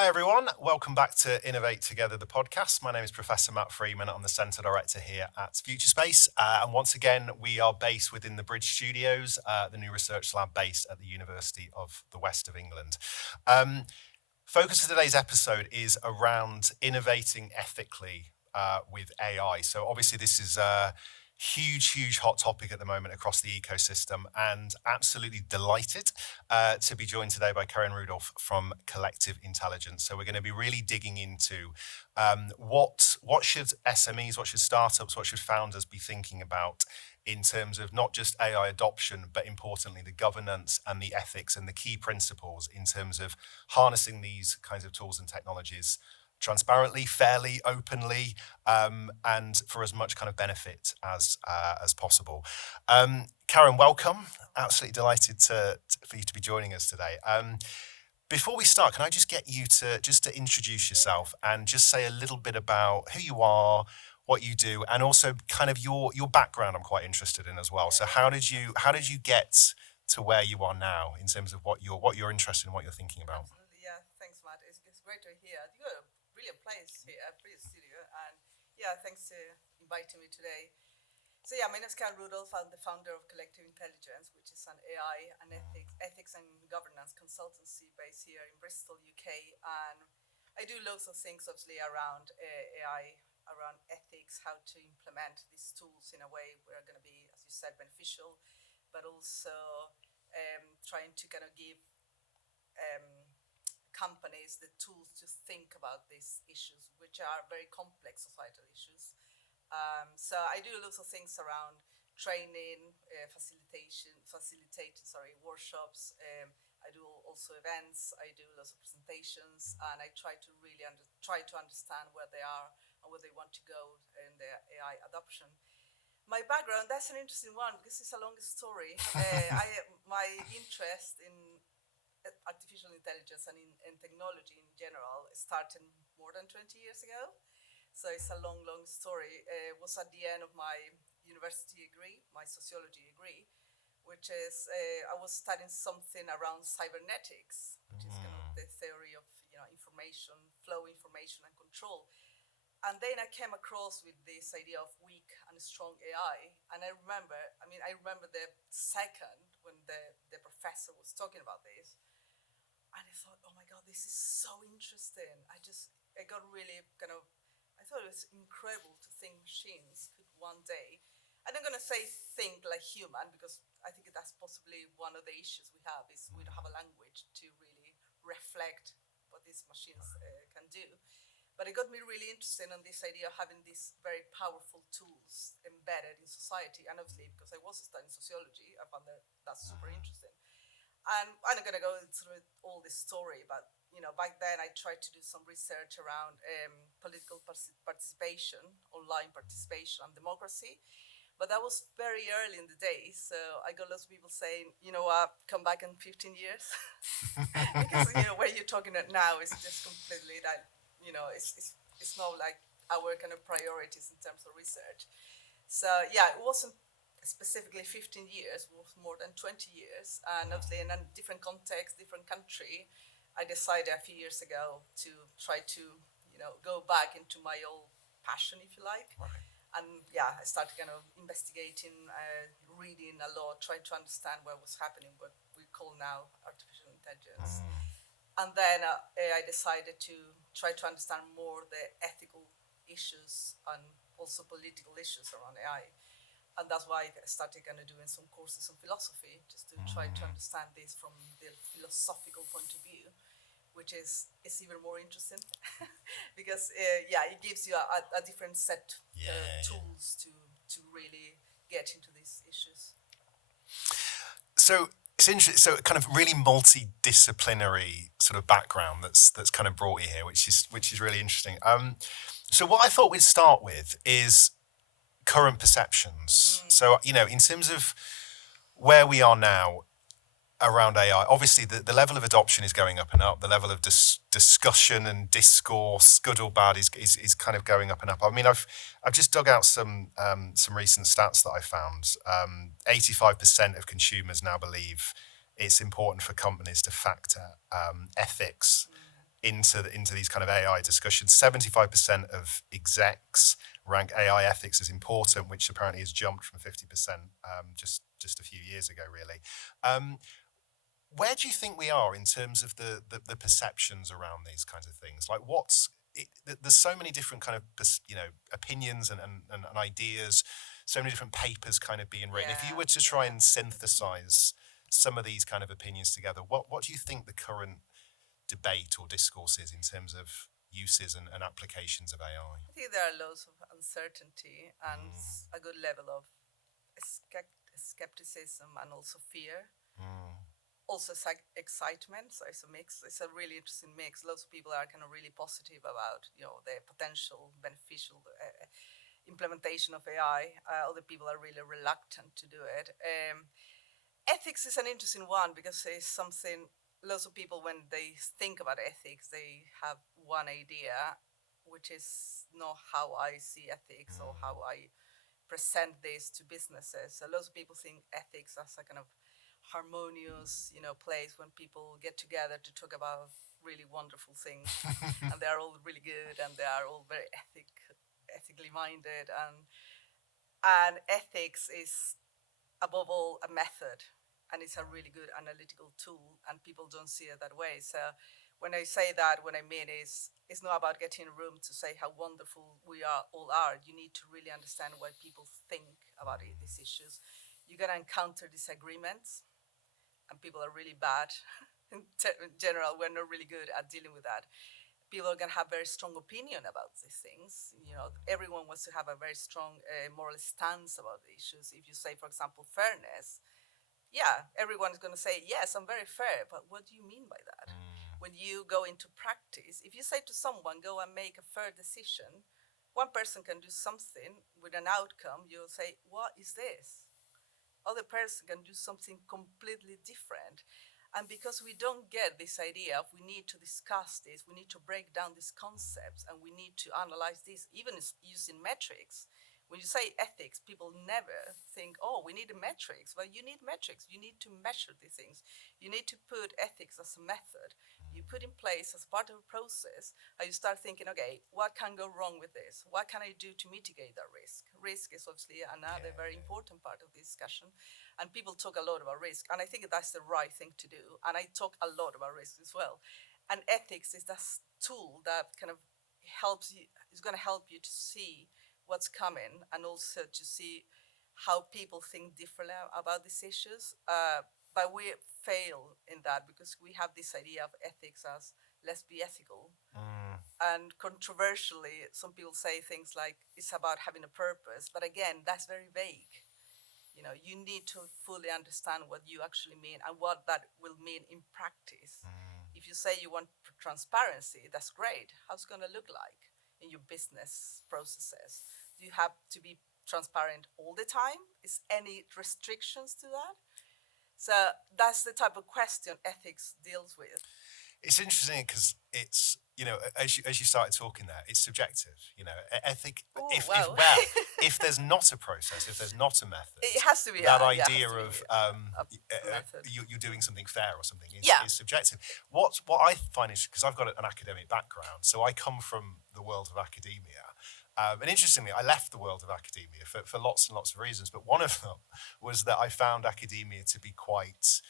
Hi, everyone. Welcome back to Innovate Together, the podcast. My name is Professor Matt Freeman. I'm the Centre Director here at Futurespace. And once again, we are based within the Bridge Studios, the new research lab based at the University of the West of England. Focus of today's episode is around innovating ethically with AI. So obviously this is a huge hot topic at the moment across the ecosystem, and absolutely delighted to be joined today by Karin Rudolph from Collective Intelligence. So we're going to be really digging into what should SMEs, what should startups, what should founders be thinking about in terms of not just AI adoption, but importantly, the governance and the ethics and the key principles in terms of harnessing these kinds of tools and technologies transparently, fairly, openly, and for as much kind of benefit as possible. Karin, welcome. Absolutely delighted for you to be joining us today. Before we start, can I just get you to introduce yourself and just say a little bit about who you are, what you do, and also kind of your background I'm quite interested in as well. So how did you get to where you are now in terms of what you're interested in, what you're thinking about? Absolutely, yeah. Thanks, Matt. It's great to hear. You got a brilliant place here, a brilliant studio, and yeah, thanks for inviting me today. So yeah, my name is Karin Rudolph. I'm the founder of Collective Intelligence, which is an AI and ethics and governance consultancy based here in Bristol, UK. And I do loads of things, obviously, around AI, around ethics, how to implement these tools in a way where are going to be, as you said, beneficial, but also trying to kind of give companies the tools to think about these issues, which are very complex societal issues. So I do lots of things around training, facilitating, workshops. I do also events. I do lots of presentations, and I try to really try to understand where they are and where they want to go in their AI adoption. My background, that's an interesting one because it's a long story. My interest in artificial intelligence and in technology in general started more than 20 years ago. So it's a long story. It was at the end of my university degree, my sociology degree, which is, I was studying something around cybernetics, which is kind of the theory of information, flow information and control. And then I came across with this idea of weak and strong AI. And I remember the second when the professor was talking about this. And I thought, oh my God, this is so interesting. I got really I thought it was incredible to think machines could one day, and I'm going to say think like human, because I think that's possibly one of the issues we have is we don't have a language to really reflect what these machines can do. But it got me really interested in this idea of having these very powerful tools embedded in society. And obviously, because I was studying sociology, I found that's super interesting. And I'm not going to go through all this story, but back then I tried to do some research around political participation, online participation, and democracy. But that was very early in the day, so I got lots of people saying, come back in 15 years. Because, where you're talking at now is just completely that, it's not like our kind of priorities in terms of research. So, yeah, it wasn't specifically 15 years, it was more than 20 years. And obviously in a different context, different country, I decided a few years ago to try to, go back into my old passion, if you like. Right. And yeah, I started kind of investigating, reading a lot, trying to understand what was happening, what we call now artificial intelligence. And then I decided to try to understand more the ethical issues and also political issues around AI. And that's why I started kind of doing some courses on philosophy, just to try to understand this from the philosophical point of view, which is even more interesting because it gives you a different set of tools to really get into these issues. So it's interesting. So kind of really multidisciplinary sort of background that's kind of brought you here, which is really interesting. So what I thought we'd start with is current perceptions. So in terms of where we are now around AI, obviously the level of adoption is going up and up. The level of discussion and discourse, good or bad, is kind of going up and up. I mean, I've just dug out some recent stats that I found. 85% of consumers now believe it's important for companies to factor ethics into these kind of AI discussions. 75% of execs rank AI ethics as important, which apparently has jumped from 50% just a few years ago, really. Where do you think we are in terms of the perceptions around these kinds of things? Like, there's so many different kind of opinions and ideas, so many different papers kind of being written. If you were to try and synthesize some of these kind of opinions together, what do you think the current debate or discourse is in terms of uses and applications of AI? I think there are loads of uncertainty and a good level of skepticism and also fear. Also excitement. So it's a mix. It's a really interesting mix. Lots of people are kind of really positive about the potential beneficial implementation of AI. Other people are really reluctant to do it. Ethics is an interesting one because it's something lots of people, when they think about ethics, they have one idea, which is not how I see ethics or how I present this to businesses. So lots of people think ethics as a kind of harmonious, place when people get together to talk about really wonderful things, and they are all really good, and they are all very ethically minded, and ethics is above all a method, and it's a really good analytical tool, and people don't see it that way. So when I say that, what I mean is it's not about getting in a room to say how wonderful we all are. You need to really understand what people think about these issues. You're going to encounter disagreements, and people are really bad. In general, we're not really good at dealing with that. People are going to have very strong opinion about these things. Everyone wants to have a very strong moral stance about the issues. If you say, for example, fairness, everyone is going to say, yes, I'm very fair, but what do you mean by that? When you go into practice, if you say to someone, go and make a fair decision, one person can do something with an outcome, you'll say, what is this? Other person can do something completely different. And because we don't get this idea of we need to discuss this, we need to break down these concepts, and we need to analyze this, even using metrics. When you say ethics, people never think, oh, we need a metrics. Well, you need metrics. You need to measure these things. You need to put ethics as a method. You put in place as part of a process, and you start thinking, okay, what can go wrong with this? What can I do to mitigate that risk? Risk is obviously another very important part of the discussion. And people talk a lot about risk, and I think that's the right thing to do. And I talk a lot about risk as well. And ethics is that tool that kind of helps you, is going to help you to see what's coming, and also to see how people think differently about these issues. But we fail in that because we have this idea of ethics as let's be ethical. And controversially, some people say things like it's about having a purpose. But again, that's very vague. You need to fully understand what you actually mean and what that will mean in practice. If you say you want transparency, that's great. How's it going to look like in your business processes? Do you have to be transparent all the time? Is any restrictions to that? So that's the type of question ethics deals with. It's interesting because it's, as you started talking there, it's subjective. Ethic. If there's not a process, if there's not a method, it has to be that idea of you're doing something fair or something is subjective. What I find is, because I've got an academic background, so I come from the world of academia. And interestingly, I left the world of academia for lots and lots of reasons, but one of them was that I found academia to be quite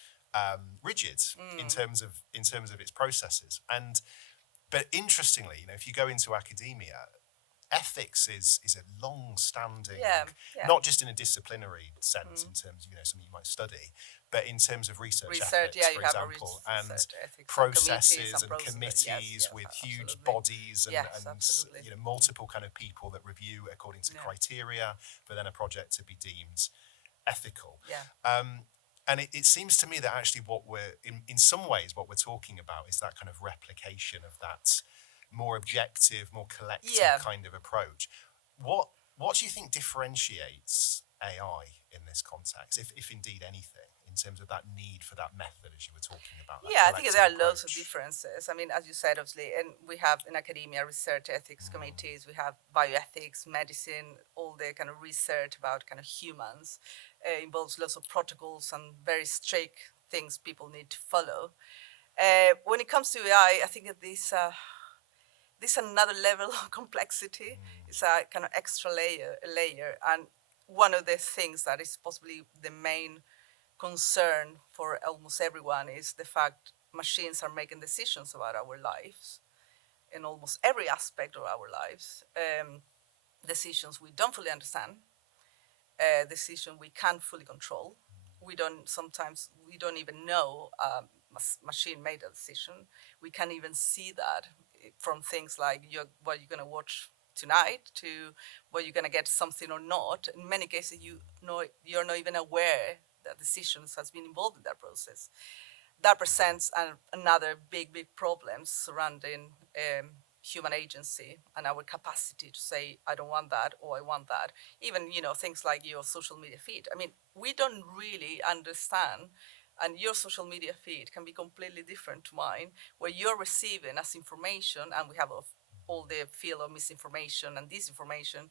rigid in terms of its processes. But interestingly, if you go into academia, ethics is a long-standing, not just in a disciplinary sense, in terms of something you might study, but in terms of research ethics, for example, and processes and committees with huge bodies and multiple kind of people that review according to criteria for then a project to be deemed ethical. And it seems to me that actually what we're, in some ways, what we're talking about is that kind of replication of that more objective, more collective kind of approach. What do you think differentiates AI in this context, if indeed anything, in terms of that need for that method, as you were talking about? I think there are loads of differences. I mean, as you said, obviously, and we have in academia research ethics committees, we have bioethics, medicine, all the kind of research about kind of humans. Involves lots of protocols and very strict things people need to follow. When it comes to AI, I think that this another level of complexity. It's a kind of extra layer, and one of the things that is possibly the main concern for almost everyone is the fact machines are making decisions about our lives in almost every aspect of our lives. Decisions we don't fully understand, decision we can't fully control. We don't even know machine made a decision. We can't even see that from things like what you're going to watch tonight to what you're going to get something or not. In many cases, you're not even aware that decisions has been involved in that process. That presents another big problem surrounding human agency and our capacity to say, I don't want that, or I want that. Even, things like your social media feed. I mean, we don't really understand, and your social media feed can be completely different to mine, where you're receiving as information, and we have all the field of misinformation and disinformation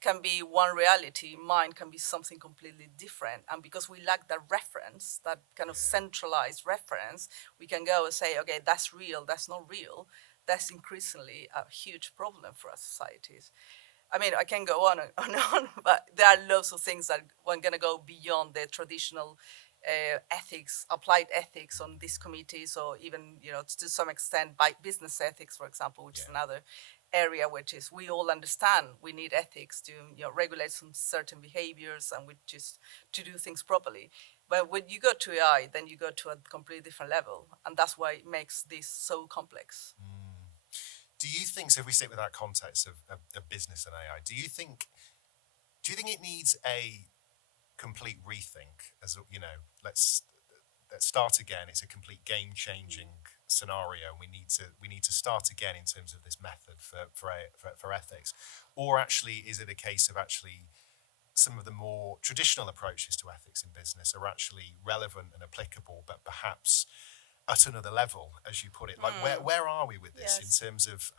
can be one reality, mine can be something completely different. And because we lack that reference, that kind of centralized reference, we can go and say, okay, that's real, that's not real. That's increasingly a huge problem for our societies. I mean, I can go on and on, but there are lots of things that are going to go beyond the traditional ethics, applied ethics on these committees, or even, to some extent, by business ethics, for example, which is another area which is we all understand we need ethics to regulate some certain behaviors and we just to do things properly. But when you go to AI, then you go to a completely different level, and that's why it makes this so complex. Do you think, so if we stick with that context of business and AI, do you think it needs a complete rethink? As let's start again. It's a complete game changing scenario. We need to start again in terms of this method for ethics, or actually is it a case of actually some of the more traditional approaches to ethics in business are actually relevant and applicable, but perhaps at another level, as you put it? Like, where are we with this in terms of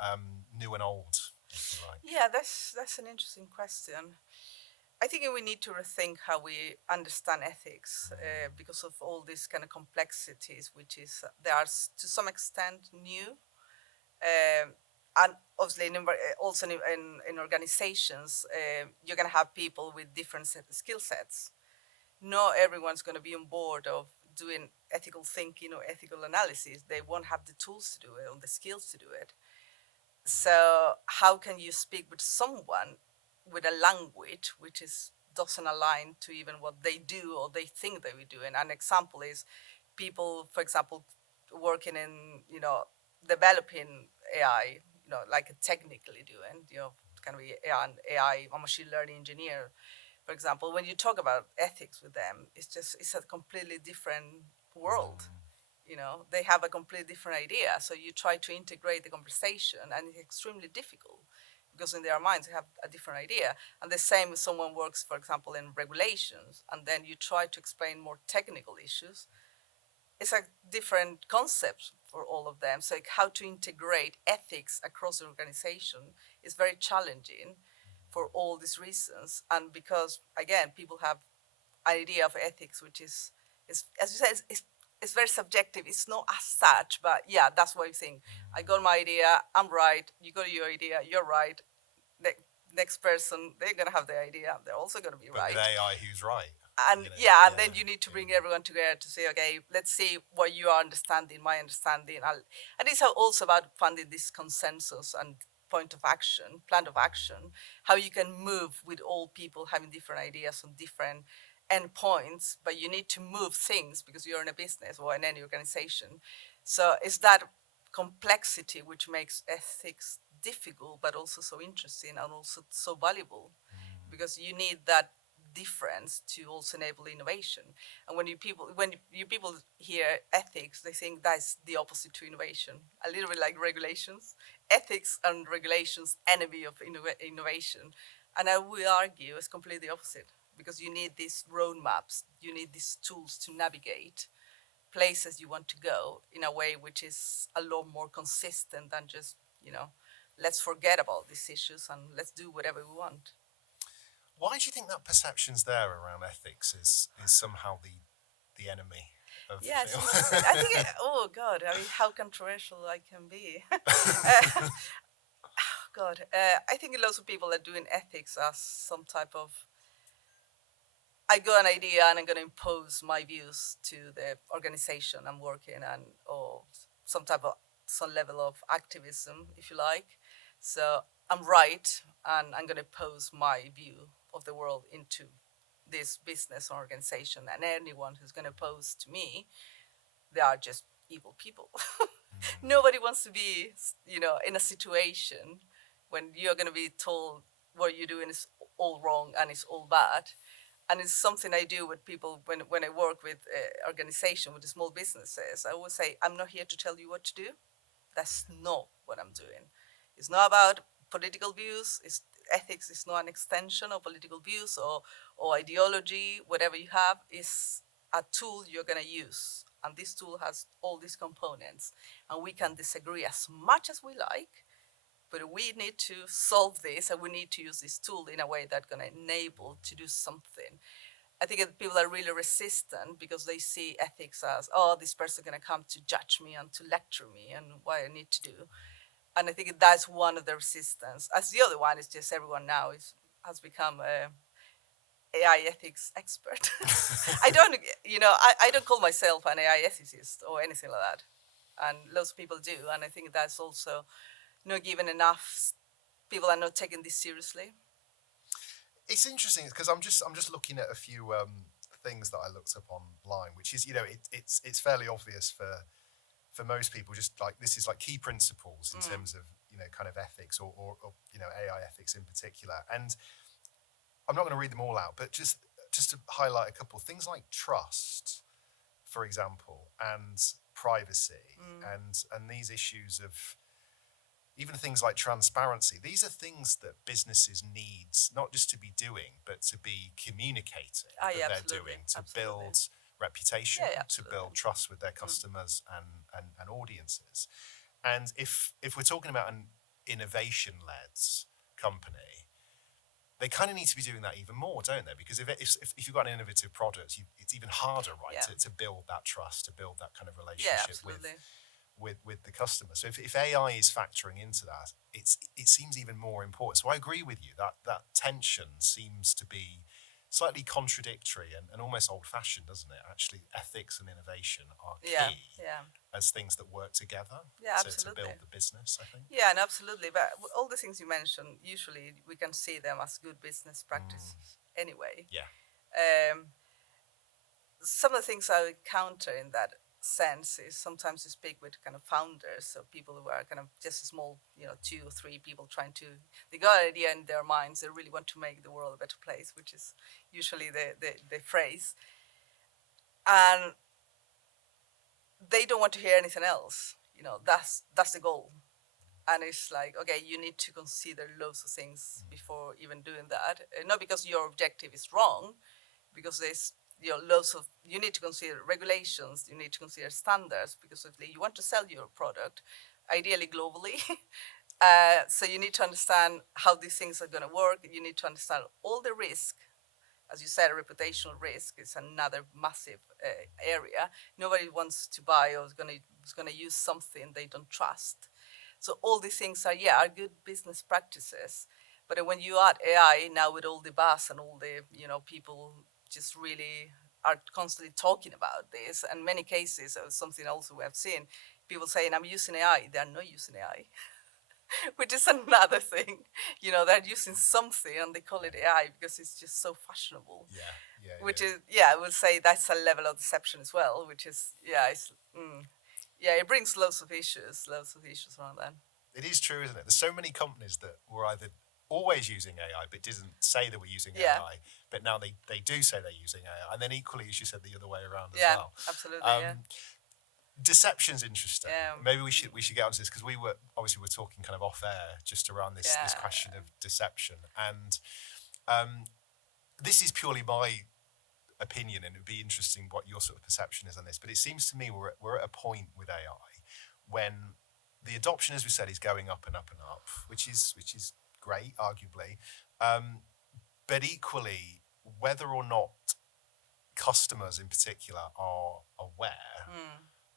new and old, if you like? Yeah, that's an interesting question. I think we need to rethink how we understand ethics because of all these kind of complexities, which is they are to some extent new, and obviously also in organizations, you're going to have people with different skill sets. Not everyone's going to be on board of doing ethical thinking or ethical analysis. They won't have the tools to do it or the skills to do it. So how can you speak with someone with a language which doesn't align to even what they do or they think they will do? And an example is people, for example, working in developing AI, like technically doing, kind of AI or machine learning engineer, for example. When you talk about ethics with them, it's a completely different world. They have a completely different idea. So you try to integrate the conversation, and it's extremely difficult because in their minds they have a different idea. And the same if someone works, for example, in regulations, and then you try to explain more technical issues. It's a different concept for all of them. So how to integrate ethics across the organization is very challenging for all these reasons. And because, again, people have an idea of ethics, which is as you said, it's very subjective. It's not as such, but yeah, that's what I think. I got my idea, I'm right. You got your idea, you're right. The next person, they're going to have their idea. They're also going to be right. But with AI, who's right? And then you need to bring everyone together to say, okay, let's see what you are understanding, my understanding. And it's also about finding this consensus and point of action, plan of action, how you can move with all people having different ideas on different endpoints, but you need to move things because you're in a business or in any organization. So it's that complexity which makes ethics difficult, but also so interesting and also so valuable, because you need that difference to also enable innovation. And when you people hear ethics, they think that's the opposite to innovation. A little bit like regulations, ethics and regulations, enemy of innovation. And I will argue it's completely opposite, because you need these roadmaps, you need these tools to navigate places you want to go in a way which is a lot more consistent than just, let's forget about these issues and let's do whatever we want. Why do you think that perception's there around ethics is somehow the enemy of Yeah, it's feel. interesting. I think, oh God, I mean, how controversial I can be. uh, God, I think lots of people are doing ethics as some type of, I got an idea and I'm going to impose my views to the organization I'm working and or some level of activism, if you like. So I'm right, and I'm going to pose my view of the world into this business or organization, and anyone who's going to pose to me, they are just evil people. Nobody wants to be, in a situation when you're going to be told what you're doing is all wrong and it's all bad. And it's something I do with people when I work with organization, with the small businesses. I always say, I'm not here to tell you what to do. That's not what I'm doing. It's not about political views. Ethics is not an extension of political views or ideology. Whatever you have is a tool you're going to use. And this tool has all these components. And we can disagree as much as we like, but we need to solve this, and we need to use this tool in a way that's going to enable to do something. I think that people are really resistant because they see ethics as, oh, this person is going to come to judge me and to lecture me and what I need to do. And I think that's one of the resistance. As the other one is just everyone now has become a AI ethics expert. I don't, I don't call myself an AI ethicist or anything like that. And lots of people do. And I think that's also not given enough. People are not taking this seriously. It's interesting because I'm just looking at a few things that I looked up online, which is it's fairly obvious for most people. Just like this is like key principles in terms of kind of ethics or AI ethics in particular. And I'm not going to read them all out, but just to highlight a couple things like trust, for example, and privacy, and these issues of even things like transparency. These are things that businesses need, not just to be doing, but to be communicating that they're doing, to build reputation, to build trust with their customers and audiences. And if we're talking about an innovation-led company, they kind of need to be doing that even more, don't they? Because if you've got an innovative product, it's even harder, right, to build that trust, to build that kind of relationship with the customer. So if AI is factoring into that, it seems even more important. So I agree with you that tension seems to be slightly contradictory and almost old-fashioned, doesn't it? Actually, ethics and innovation are key as things that work together to build the business, I think. Yeah, and absolutely. But all the things you mentioned, usually we can see them as good business practices anyway. Yeah. Some of the things I encounter in that sense is sometimes you speak with kind of founders, so people who are kind of just a small, 2 or 3 people they got an idea in their minds, they really want to make the world a better place, which is usually the phrase. And they don't want to hear anything else. That's the goal. And it's like, okay, you need to consider loads of things before even doing that. Not because your objective is wrong, because there's you need to consider regulations, you need to consider standards, because if you want to sell your product, ideally globally, so you need to understand how these things are going to work. You need to understand all the risk. As you said, reputational risk is another massive area. Nobody wants to buy or is going to use something they don't trust. So all these things are good business practices. But when you add AI now with all the buzz and all the people just really are constantly talking about this, and many cases, something also we have seen, people saying, I'm using AI, they're not using AI, which is another thing. They're using something and they call it AI because it's just so fashionable. I would say that's a level of deception as well, which is, it brings lots of issues around that. It is true, isn't it? There's so many companies that were either always using AI but didn't say they were using AI, but now they do say they're using AI, and then equally, as you said, the other way around as well. Absolutely. Deception's interesting. Maybe we should get onto this, because we're talking kind of off air just around this question of deception, and this is purely my opinion, and it'd be interesting what your sort of perception is on this. But it seems to me we're at a point with AI when the adoption, as we said, is going up and up and up, which is great, arguably, but equally, whether or not customers in particular are aware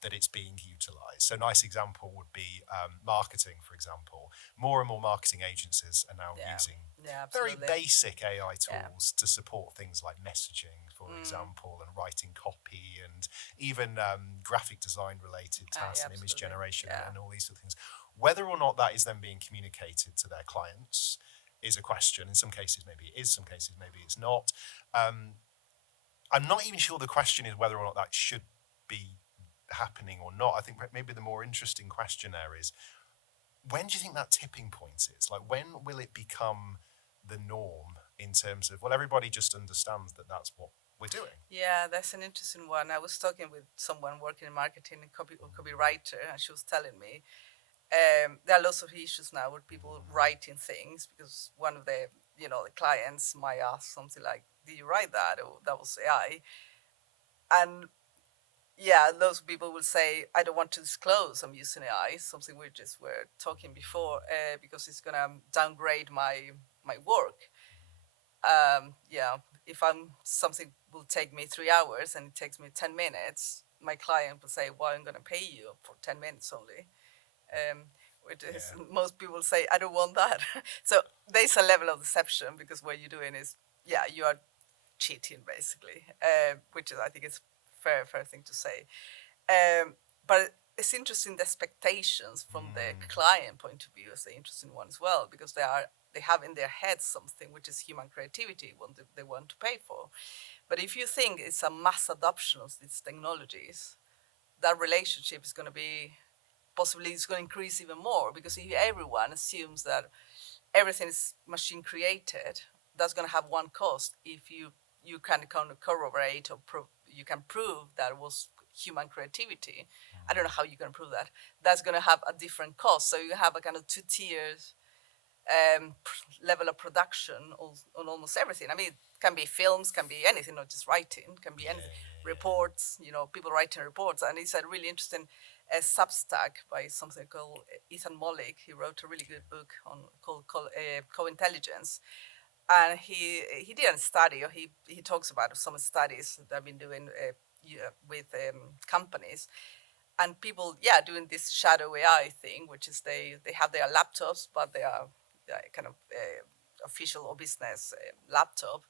that it's being utilized. So a nice example would be marketing, for example. More and more marketing agencies are now using very absolutely. basic AI Yeah. tools to support things like messaging, for example, and writing copy, and even graphic design related tasks and image Absolutely. generation Yeah. and all these sort of things. Whether or not that is then being communicated to their clients is a question. In some cases, maybe it is. Some cases, maybe it's not. I'm not even sure the question is whether or not that should be happening or not. I think maybe the more interesting question there is, when do you think that tipping point is? Like, when will it become the norm in terms of, well, everybody just understands that that's what we're doing? Yeah, that's an interesting one. I was talking with someone working in marketing and copywriter, and she was telling me there are lots of issues now with people writing things, because one of the the clients might ask something like, "Did you write that?" or "That was AI," and yeah, those people will say, "I don't want to disclose I'm using AI," something we just were talking before, because it's gonna downgrade my work. Yeah, if something will take me 3 hours and it takes me 10 minutes, my client will say, "Well, I'm gonna pay you for 10 minutes only." Which is most people say, "I don't want that." So there's a level of deception, because what you're doing is, you are cheating basically, which is, I think, is fair thing to say. But it's interesting, the expectations from the client point of view is the interesting one as well, because they have in their heads something which is human creativity, what they want to pay for. But if you think it's a mass adoption of these technologies, that relationship is going to be possibly, it's going to increase even more, because if everyone assumes that everything is machine created, that's going to have one cost. If you can kind of corroborate or you can prove that it was human creativity, I don't know how you're going to prove that. That's going to have a different cost. So you have a kind of two tiers level of production on almost everything. I mean, it can be films, can be anything, not just writing, can be anything. Reports, people writing reports. And it's a really interesting Substack by something called Ethan Mollick. He wrote a really good book called Co-Intelligence. And he did a study, or he talks about some studies that I've been doing with companies, and people, doing this shadow AI thing, which is they have their laptops, but they are kind of official or business laptop.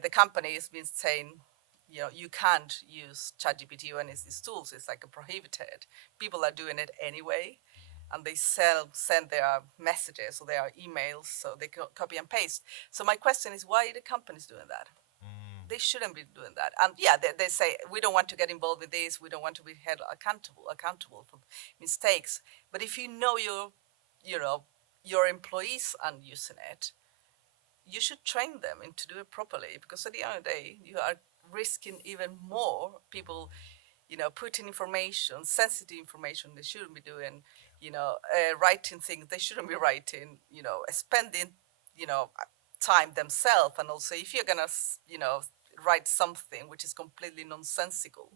The company has been saying, you can't use ChatGPT or any of these tools. It's like a prohibited. People are doing it anyway, and they send their messages or their emails, so they copy and paste. So my question is, why are the companies doing that? They shouldn't be doing that. And they say, we don't want to get involved with this. We don't want to be held accountable for mistakes. But if your employees aren't using it, you should train them to do it properly, because at the end of the day, you are risking even more people, putting information, sensitive information they shouldn't be doing, writing things they shouldn't be writing, spending, time themselves. And also, if you're gonna, write something which is completely nonsensical,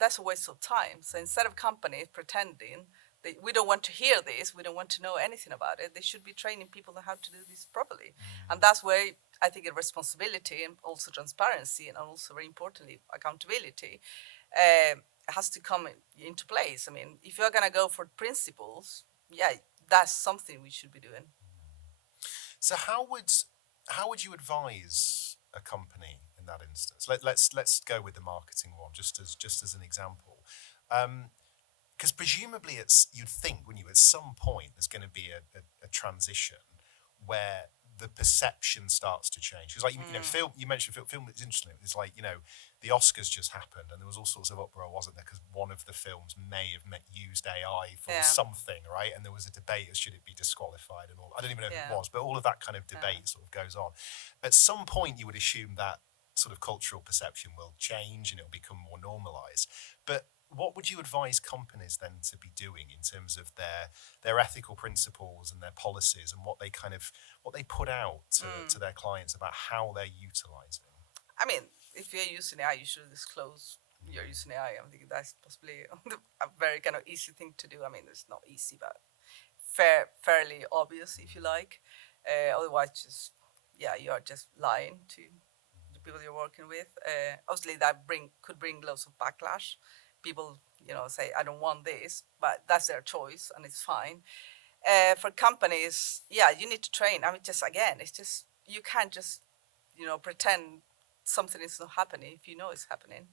that's a waste of time. So instead of companies pretending we don't want to hear this, we don't want to know anything about it, they should be training people on how to do this properly. And that's where I think responsibility and also transparency, and also, very importantly, accountability has to come into place. I mean, if you're going to go for principles, that's something we should be doing. So how would you advise a company in that instance? Let's go with the marketing one, just as an example. Because presumably you'd think, when at some point there's going to be a transition where the perception starts to change. Because film, you mentioned film is interesting. It's like, the Oscars just happened, and there was all sorts of uproar, wasn't there? Because one of the films may have used AI for something, right? And there was a debate as should it be disqualified and all. I don't even know if it was, but all of that kind of debate sort of goes on. At some point, you would assume that sort of cultural perception will change and it'll become more normalized. But what would you advise companies then to be doing in terms of their ethical principles and their policies, and what they put out to their clients about how they're utilizing? I mean, if you're using AI, you should disclose you're using AI. I think that's possibly a very kind of easy thing to do. I mean, it's not easy, but fairly obvious, if you like. Otherwise, you are just lying to the people you're working with. Obviously, that could bring lots of backlash. People, say, I don't want this, but that's their choice and it's fine. For companies, yeah, you need to train. I mean, just again, it's just, you can't just, pretend something is not happening if you know it's happening.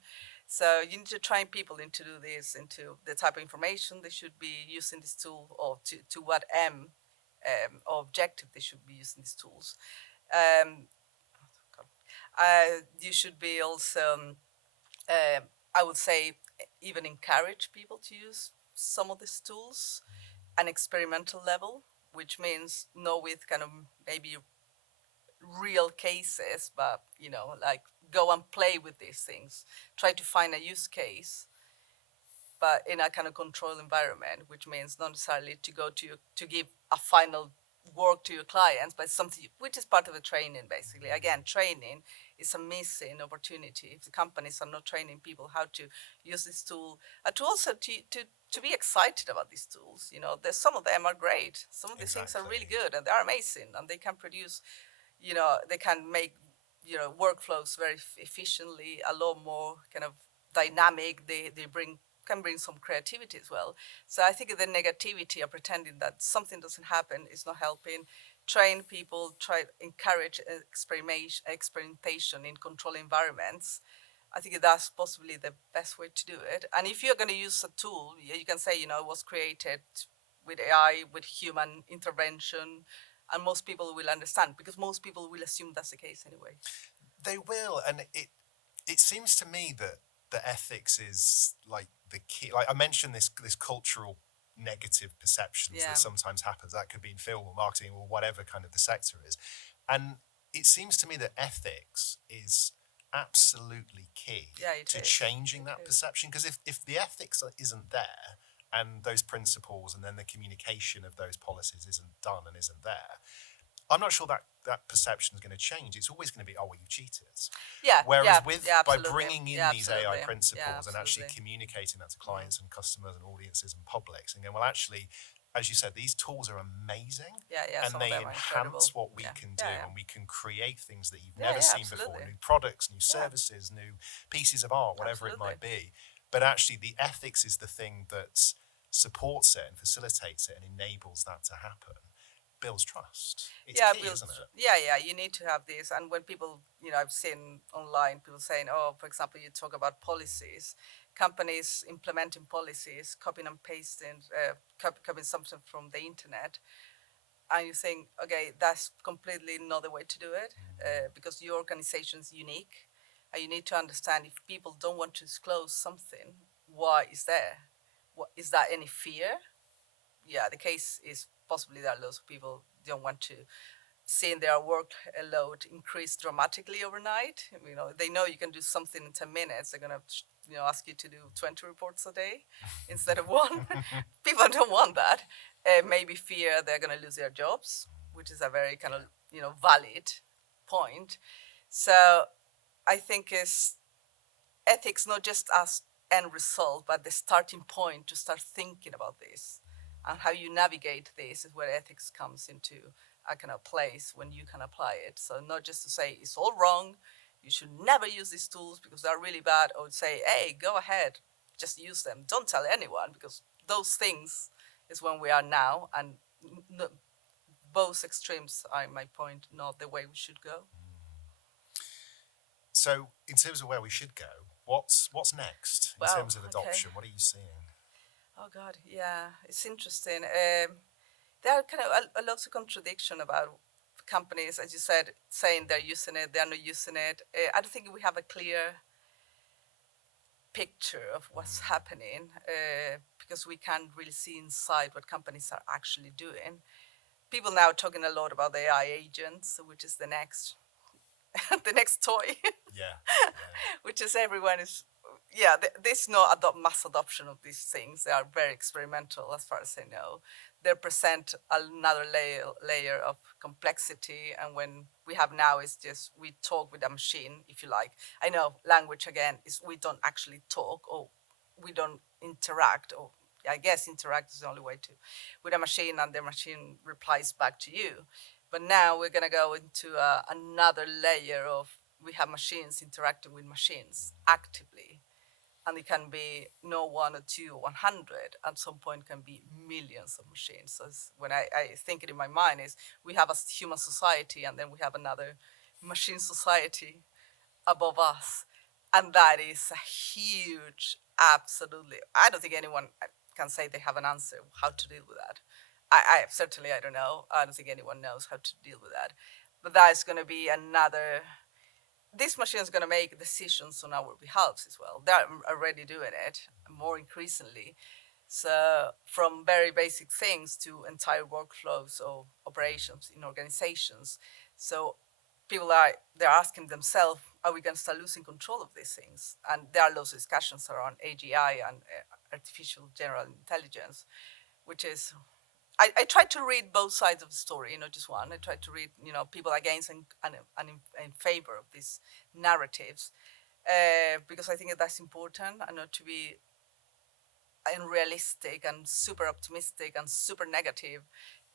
So you need to train people into do this, into the type of information they should be using this tool, or to what or objective they should be using these tools. Um, you should be also, I would say, even encourage people to use some of these tools an experimental level, which means not with kind of maybe real cases, but like go and play with these things, try to find a use case, but in a kind of controlled environment, which means not necessarily to go to give a final work to your clients, but something which is part of the training. Basically, again, training is a missing opportunity if the companies are not training people how to use this tool, and to also to be excited about these tools. There's some of them are great, some of these things are really good and they're amazing, and they can produce, they can make workflows very efficiently, a lot more kind of dynamic. They can bring some creativity as well. So I think the negativity of pretending that something doesn't happen is not helping. Train people, encourage experimentation in controlled environments. I think that's possibly the best way to do it. And if you're going to use a tool, you can say, it was created with AI, with human intervention, and most people will understand, because most people will assume that's the case anyway. They will, and it seems to me that the ethics is like the key. Like I mentioned, this cultural negative perceptions that sometimes happens. That could be in film or marketing or whatever kind of the sector is, and it seems to me that ethics is absolutely key to changing that perception. Because if the ethics isn't there, and those principles, and then the communication of those policies isn't done and isn't there, I'm not sure that perception is going to change. It's always going to be, oh, well, you cheated. Yeah. Whereas by bringing in these AI principles and actually communicating that to clients and customers and audiences and publics, and going, well, actually, as you said, these tools are amazing, and they enhance what we can do, and we can create things that you've never seen before, new products, new services, new pieces of art, whatever it might be. But actually, the ethics is the thing that supports it and facilitates it and enables that to happen. Builds trust. It's key, isn't it? Yeah. You need to have this. And when people, I've seen online people saying, oh, for example, you talk about policies, companies implementing policies, copying and pasting, copying something from the internet. And you think, okay, that's completely not the way to do it, because your organization is unique. And you need to understand, if people don't want to disclose something, why is there? Is that any fear? Yeah, the case is possibly that lots of people don't want to see their workload increase dramatically overnight. They know you can do something in 10 minutes. They're going to ask you to do 20 reports a day instead of one. People don't want that. Maybe fear they're going to lose their jobs, which is a very kind of, valid point. So I think it's ethics, not just as end result, but the starting point to start thinking about this. And how you navigate this is where ethics comes into a kind of place when you can apply it. So not just to say it's all wrong, you should never use these tools because they're really bad, or say, hey, go ahead, just use them. Don't tell anyone, because those things is when we are now, and both extremes are, in my point, not the way we should go. So in terms of where we should go, what's next in terms of adoption? What are you seeing? Oh God, yeah, it's interesting. There are kind of a lot of contradiction about companies, as you said, saying they're using it, they're not using it. I don't think we have a clear picture of what's happening, because we can't really see inside what companies are actually doing. People now are talking a lot about the AI agents, which is the next the next toy. Yeah. Which is everyone is. There's no mass adoption of these things. They are very experimental, as far as I know. They present another layer of complexity, and when we have now is just we talk with a machine, if you like. I know language again is we don't actually talk, or we don't interact, or I guess interact is the only way to, with a machine, and the machine replies back to you. But now we're going to go into another layer of we have machines interacting with machines actively. And it can be no one or two or 100. At some point, can be millions of machines. So when I think it in my mind is we have a human society, and then we have another machine society above us, and that is a huge, absolutely. I don't think anyone can say they have an answer how to deal with that. I certainly I don't know. I don't think anyone knows how to deal with that. But that is going to be another. This machine is going to make decisions on our behalf as well. They're already doing it more increasingly. So from very basic things to entire workflows or operations in organizations. So people they're asking themselves, are we going to start losing control of these things? And there are lots of discussions around AGI and artificial general intelligence, which is I try to read both sides of the story, not just one. I try to read, people against and in favor of these narratives, because I think that's important, and not to be unrealistic and super optimistic and super negative,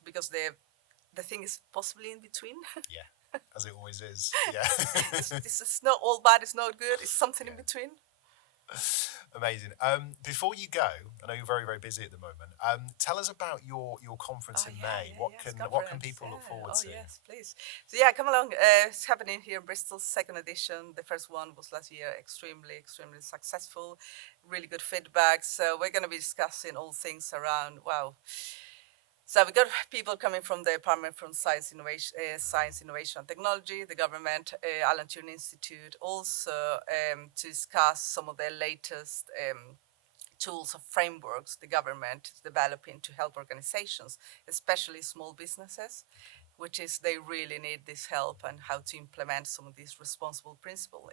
because the thing is possibly in between. Yeah, as it always is. Yeah. It's not all bad. It's not good. It's something in between. Amazing. Before you go, I know you're very, very busy at the moment. Tell us about your conference in May. What can people look forward to? Oh yes, please. So yeah, come along. It's happening here in Bristol, second edition. The first one was last year, extremely successful, really good feedback. So we're going to be discussing all things around So we got people coming from the Department for Science, Innovation and Technology, the government, Alan Turing Institute, also to discuss some of the latest tools or frameworks the government is developing to help organizations, especially small businesses, which is they really need this help and how to implement some of these responsible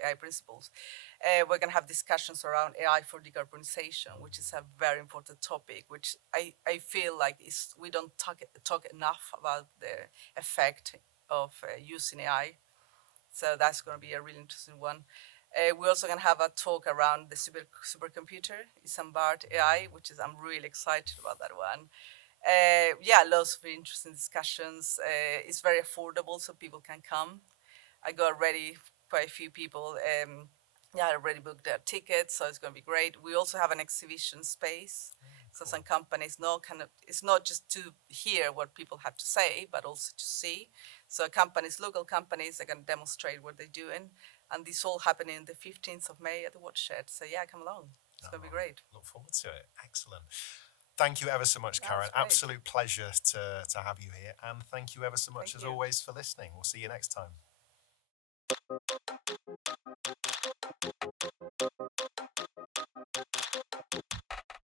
AI principles. We're going to have discussions around AI for decarbonization, which is a very important topic, which I feel like we don't talk enough about the effect of using AI. So that's going to be a really interesting one. We're also going to have a talk around the supercomputer, Isambard AI, which is I'm really excited about that one. Lots of interesting discussions. It's very affordable, so people can come. I got already quite a few people. Already booked their tickets, so it's going to be great. We also have an exhibition space. So some companies know it's not just to hear what people have to say, but also to see. So local companies, are going to demonstrate what they're doing. And this all happening the 15th of May at the Watershed. So yeah, come along. It's going to be great. Look forward to it. Excellent. Thank you ever so much, Karin. Absolute pleasure to have you here. And thank you ever so much, as always, for listening. We'll see you next time.